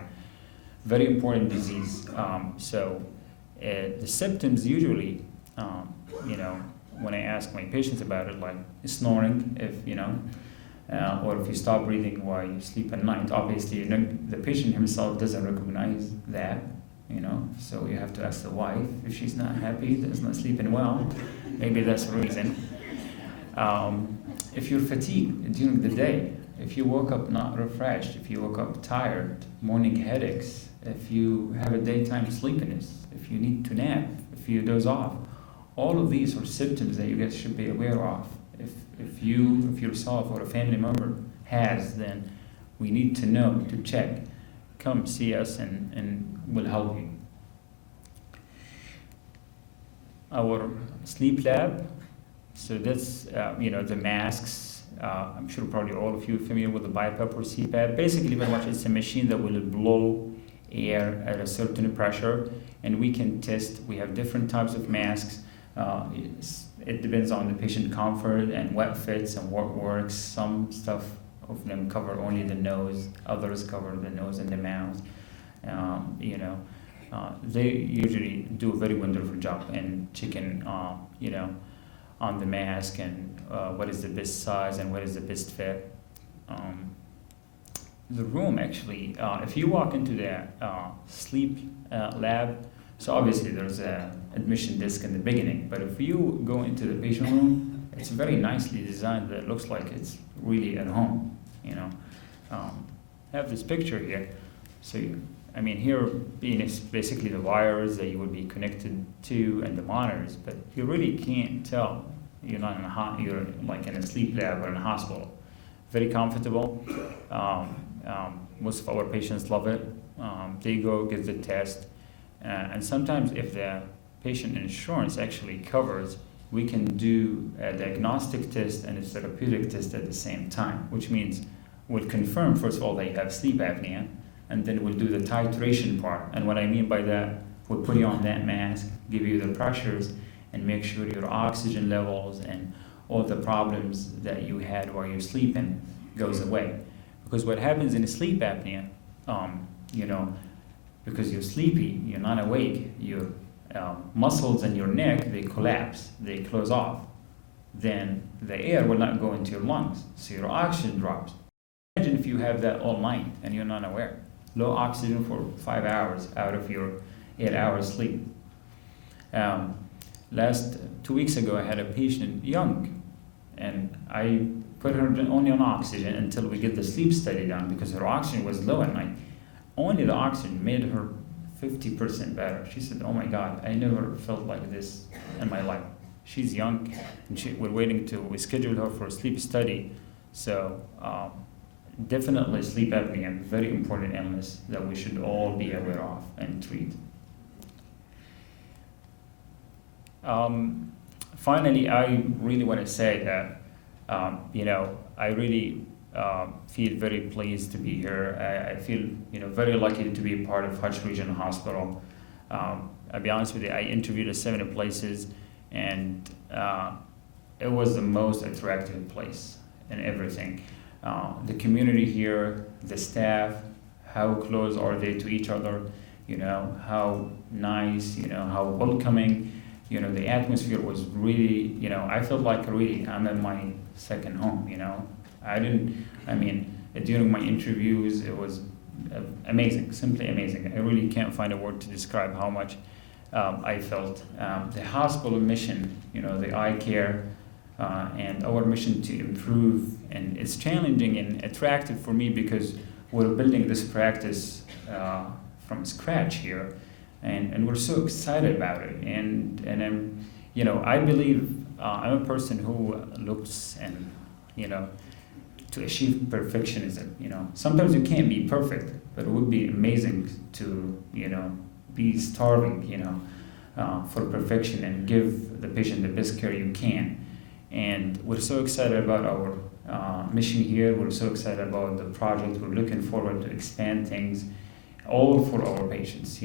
Very important disease. The symptoms usually, when I ask my patients about it, like snoring, or if you stop breathing while you sleep at night, obviously the patient himself doesn't recognize that, so you have to ask the wife if she's not happy, that's not sleeping well, maybe that's the reason. If you're fatigued during the day, if you woke up not refreshed, if you woke up tired, morning headaches, if you have a daytime sleepiness, if you need to nap, if you doze off, all of these are symptoms that you guys should be aware of. If yourself or a family member has, then we need to know to check. Come see us and we'll help you. Our sleep lab, so that's, the masks. I'm sure probably all of you are familiar with the BiPAP or CPAP. Basically, very much it's a machine that will blow air at a certain pressure, and we can test. We have different types of masks. It depends on the patient comfort and what fits and what works. Some stuff of them cover only the nose, others cover the nose and the mouth. They usually do a very wonderful job in checking, on the mask and what is the best size and what is the best fit. The room actually, if you walk into the sleep lab, so obviously there's a admission desk in the beginning, but if you go into the patient room, it's very nicely designed that it looks like it's really at home, I have this picture here. So, here is basically the wires that you would be connected to and the monitors, but you really can't tell. You're not you're like in a sleep lab or in a hospital. Very comfortable. Most of our patients love it. They go get the test. And sometimes if the patient insurance actually covers, we can do a diagnostic test and a therapeutic test at the same time, which means we'll confirm, first of all, they have sleep apnea, and then we'll do the titration part. And what I mean by that, we'll put you on that mask, give you the pressures, and make sure your oxygen levels and all the problems that you had while you're sleeping goes away. Because what happens in sleep apnea, because you're sleepy, you're not awake, your muscles in your neck, they collapse, they close off. Then the air will not go into your lungs, so your oxygen drops. Imagine if you have that all night and you're not aware. Low oxygen for 5 hours out of your 8 hours sleep. Last 2 weeks ago, I had a patient, young, and I put her only on oxygen until we get the sleep study done because her oxygen was low at night. Only the oxygen made her 50% better. She said, "Oh my God, I never felt like this in my life." She's young, and we scheduled her for a sleep study. So definitely sleep apnea, very important illness that we should all be aware of and treat. Finally, I really want to say that, I really feel very pleased to be here. I feel, very lucky to be part of Hutch Regional Hospital. I'll be honest with you, I interviewed at 7 places, and it was the most attractive place in everything. The community here, the staff, how close are they to each other, how nice, how welcoming, the atmosphere was really, I felt like really I'm in my second home, during my interviews, it was amazing, simply amazing. I really can't find a word to describe how much I felt. The hospital mission, the eye care, and our mission to improve, and it's challenging and attractive for me because we're building this practice from scratch here, and we're so excited about it. And I believe I'm a person who looks and to achieve perfectionism. Sometimes you can't be perfect, but it would be amazing to be starving for perfection and give the patient the best care you can. And we're so excited about our mission here. We're so excited about the project. We're looking forward to expand things, all for our patients.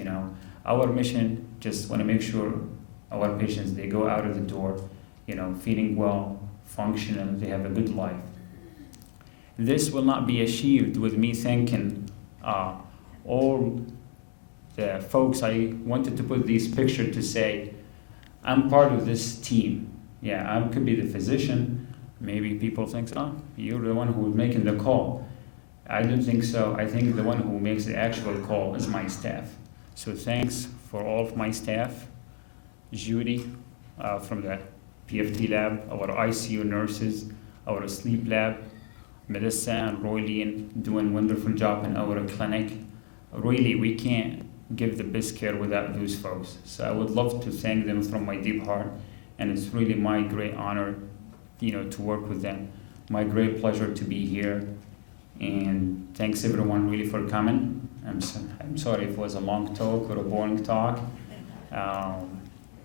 Our mission, just want to make sure our patients, they go out of the door, feeling well, functional, they have a good life. This will not be achieved with me thanking all the folks. I wanted to put this picture to say, I'm part of this team. Yeah, I could be the physician. Maybe people think, oh, you're the one who's making the call. I don't think so. I think the one who makes the actual call is my staff. So thanks for all of my staff. Judy from the PFT lab, our ICU nurses, our sleep lab, Melissa and Roylene doing wonderful job in our clinic. Really, we can't give the best care without those folks. So I would love to thank them from my deep heart, and it's really my great honor, to work with them. My great pleasure to be here, and thanks everyone really for coming. I'm sorry if it was a long talk or a boring talk,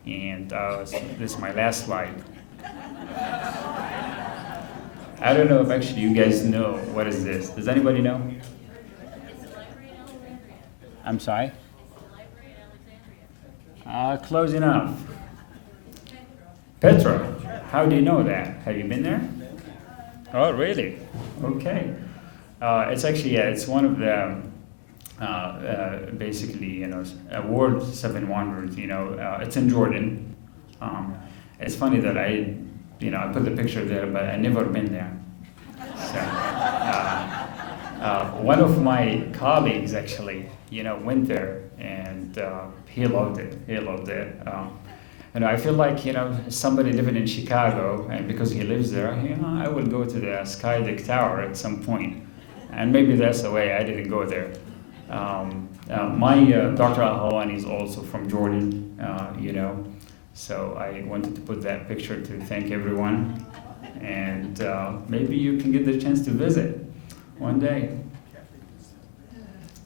this is my last slide. I don't know if actually you guys know what is this. Does anybody know? It's the library in Alexandria. I'm sorry? It's the library in Alexandria. Close enough. Petra, how do you know that? Have you been there? Oh, really? Okay. It's actually, it's one of the, basically, World Seven Wonders, it's in Jordan. It's funny that I put the picture there, but I never been there. So, one of my colleagues actually, went there, and he loved it. He loved it. I feel like, somebody living in Chicago, and because he lives there, I will go to the Skydeck Tower at some point. And maybe that's the way I didn't go there. My Dr. Al-Hawani is also from Jordan, so I wanted to put that picture to thank everyone. And maybe you can get the chance to visit one day.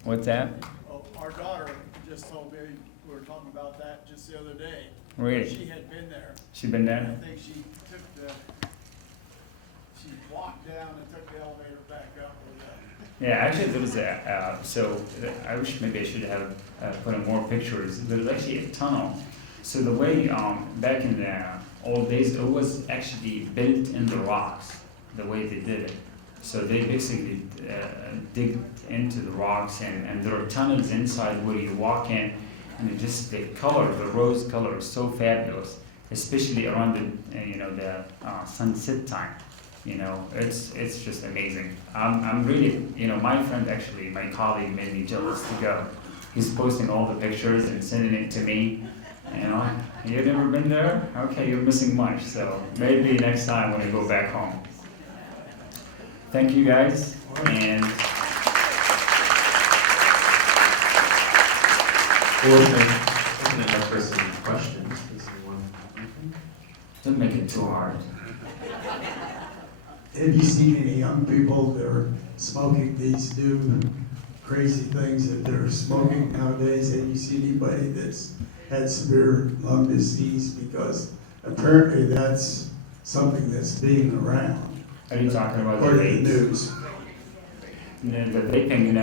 What's that? Oh, our daughter just told me, we were talking about that just the other day. Really? She had been there. She been there? I think she walked down and took the elevator back up. Yeah, actually there was I wish maybe I should have put in more pictures. There's actually a tunnel. So the way, back in the old days, it was actually built in the rocks, the way they did it. So they basically dig into the rocks, and there are tunnels inside where you walk in, and the color, the rose color is so fabulous, especially around the sunset time. It's just amazing. I'm really, my friend actually, my colleague made me jealous to go. He's posting all the pictures and sending it to me. You've never been there? Okay, you're missing much. So maybe next time when I go back home. Thank you guys, and We'll open it up for some questions. Does anyone have anything? don't make it too hard. Have you seen any young people that are smoking these new crazy things that they're smoking nowadays? Have you seen anybody that's had severe lung disease? Because apparently that's something that's being around. Are you talking about the According to the vapes? news. The vaping,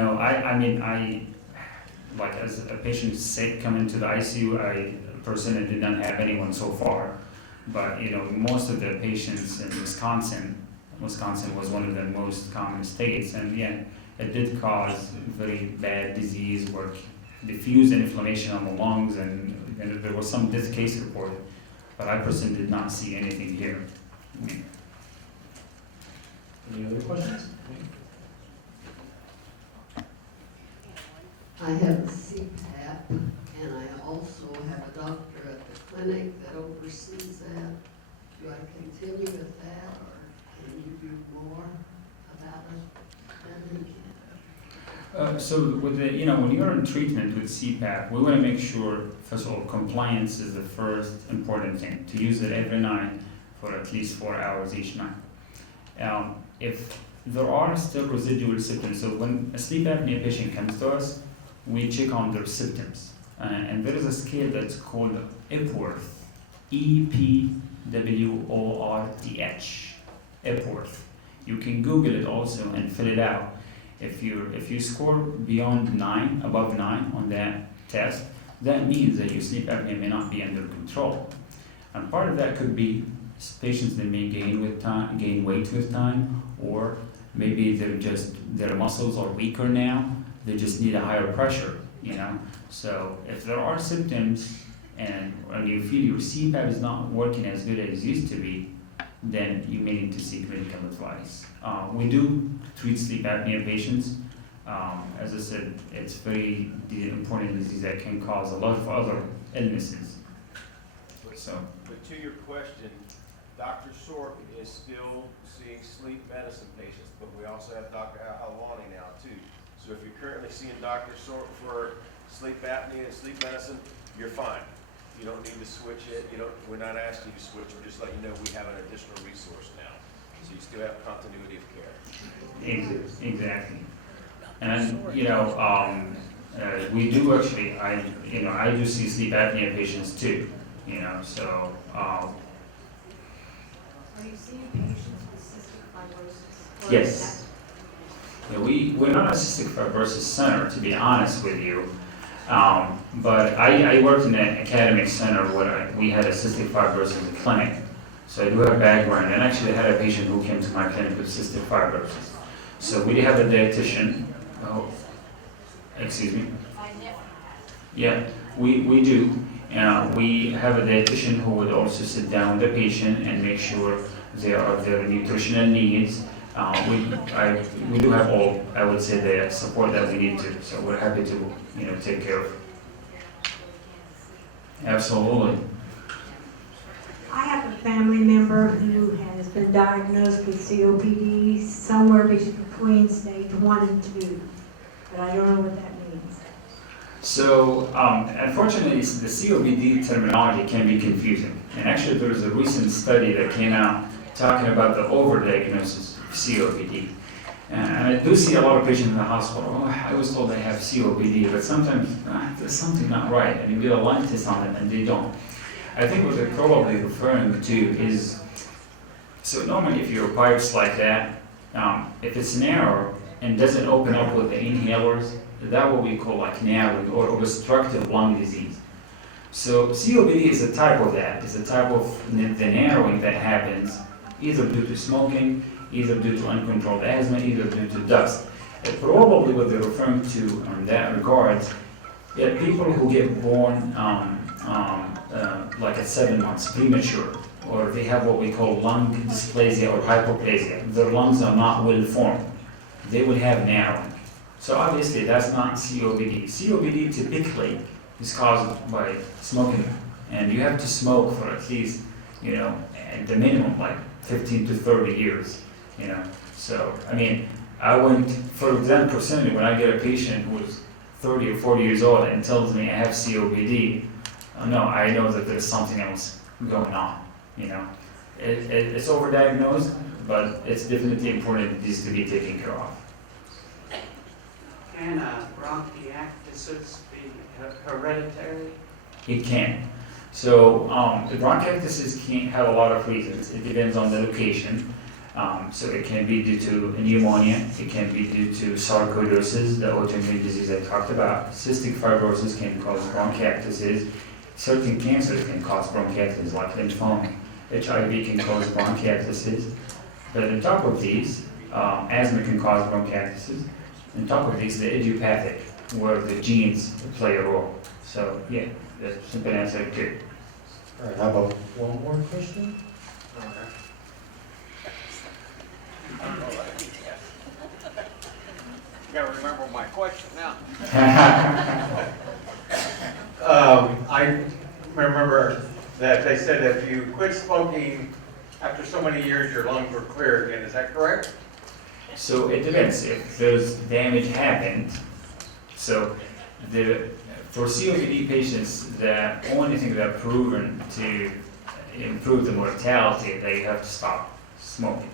I like as a patient sick coming to the ICU, I personally did not have anyone so far. But most of the patients in Wisconsin was one of the most common states, and yeah, it did cause very bad disease or diffuse inflammation on the lungs, and there was some this case reported, but I personally did not see anything here. Any other questions? I have a CPAP, and I also have a doctor at the clinic that oversees that. Do I continue with that, or can you do more about it? So with the, when you're in treatment with CPAP, we want to make sure, first of all, compliance is the first important thing, to use it every night for at least 4 hours each night. If there are still residual symptoms, so when a sleep apnea patient comes to us, we check on their symptoms. And there is a scale that's called Epworth, Epworth, Epworth. You can Google it also and fill it out. If you score beyond 9, above 9 on that test, that means that your sleep apnea may not be under control. And part of that could be patients that may gain weight with time, or maybe their muscles are weaker now. They just need a higher pressure, So if there are symptoms and you feel your CPAP is not working as good as it used to be, then you may need to seek medical advice. We do treat sleep apnea patients. As I said, it's very important disease that can cause a lot of other illnesses. So, But to your question, Dr. Sork is still seeing sleep medicine patients, but we also have Dr. Al-Halwani now too. So if you're currently seeing Dr. Sork for sleep apnea and sleep medicine, you're fine. You don't need to switch it. We're not asking you to switch. We're just letting you know we have an additional resource now. So you still have continuity of care. exactly. And we do actually. I do see sleep apnea patients too. So. Are you seeing patients with cystic fibrosis? Yes. Yeah, we're not a cystic fibrosis center, to be honest with you. But I worked in an academic center where we had a cystic fibrosis clinic. So I do have a background, and actually I had a patient who came to my clinic with cystic fibrosis. So we have a dietitian. Oh, excuse me. Yeah, we do. We have a dietitian who would also sit down with the patient and make sure their nutritional needs. We do have all, I would say, the support that we need to. So we're happy to, take care of. Absolutely. I have a family member who has been diagnosed with COPD somewhere between stage 1 and 2, but I don't know what that means. So, unfortunately, the COPD terminology can be confusing. And actually, there was a recent study that came out talking about the overdiagnosis of COPD. And I do see a lot of patients in the hospital, I was told they have COPD, but sometimes there's something not right, and you do a lung test on them and they don't. I think what they're probably referring to is, so normally if your pipe's like that, if it's narrow and doesn't open up with the inhalers, that's what we call like narrowing or obstructive lung disease. So COPD is a type of that. It's a type of the narrowing that happens either due to smoking, either due to uncontrolled asthma, either due to dust. Probably what they're referring to in that regard, people who get born like at 7 months, premature, or they have what we call lung dysplasia or hypoplasia. Their lungs are not well formed. They will have narrowing. So obviously that's not COPD. COPD typically is caused by smoking, and you have to smoke for at least, at the minimum like 15 to 30 years. So I went, for example, personally, when I get a patient who is 30 or 40 years old and tells me I have COPD, no, I know that there's something else going on. It's overdiagnosed, but it's definitely important that this to be taken care of. Can bronchiectasis be hereditary? It can. So the bronchiectasis can have a lot of reasons. It depends on the location. So it can be due to pneumonia. It can be due to sarcoidosis, the autoimmune disease I talked about. Cystic fibrosis can cause bronchiectasis. Certain cancers can cause bronchiectasis, like lymphoma. HIV can cause bronchiectasis. But on top of these, asthma can cause bronchiectasis. On top of this, the idiopathic, where the genes play a role. So yeah, the simple answer, good. All right, how about one more question? Gotta remember my question now. I remember that they said if you quit smoking after so many years, your lungs were clear again. Is that correct? So it depends if there's damage happened. So for COPD patients, the only thing that proven to improve the mortality, they have to stop smoking.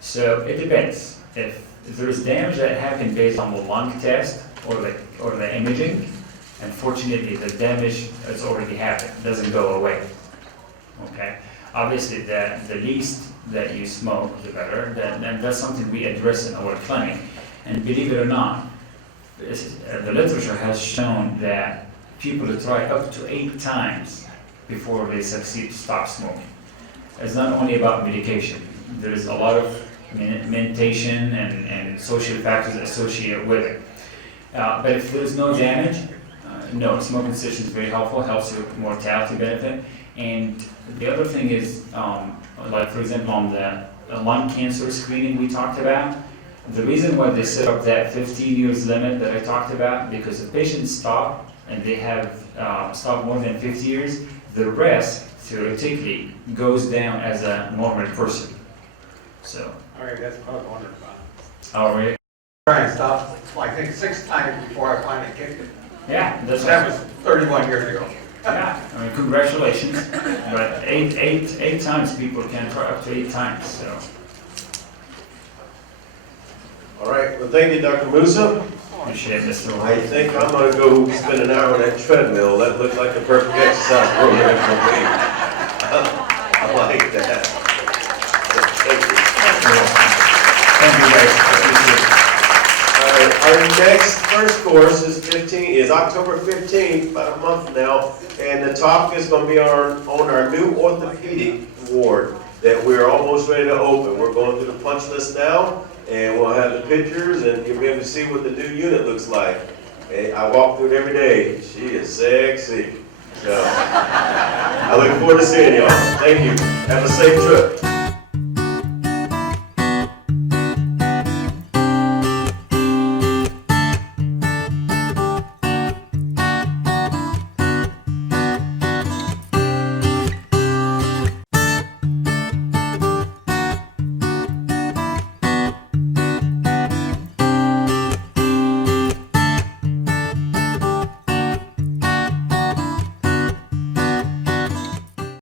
So it depends. If there's damage that happened based on the lung test or the imaging, unfortunately the damage has already happened, it doesn't go away. Okay? Obviously the least that you smoke, the better, and that's something we address in our clinic. And believe it or not, the literature has shown that people try up to 8 times before they succeed to stop smoking. It's not only about medication. There is a lot of meditation and social factors associated with it. But if there's no damage, no, smoking cessation is very helpful, helps your mortality benefit. And the other thing is, like for example, on the lung cancer screening we talked about, the reason why they set up that 15 years limit that I talked about, because if patients stop and they have stopped more than 50 years, the risk theoretically goes down as a normal person. So. All right, that's what I was wondering about. Oh, really? Try and stop, I think 6 times before I finally kicked it. Yeah, that's That was 31 years ago. yeah. I mean, congratulations. But eight times people can try up to 8 times. So. All right, well, thank you, Dr. Musa. Appreciate it, Mr. I White. think I'm gonna go spend an hour on that treadmill. That looked like the perfect exercise program for me. I like that. Thank you. Thank you, guys. Our next first course is October 15th, about a month now, and the topic is going to be on our new orthopedic ward that we're almost ready to open. We're going through the punch list now, and we'll have the pictures, and you'll be able to see what the new unit looks like. And I walk through it every day. She is sexy. So I look forward to seeing y'all. Thank you. Have a safe trip.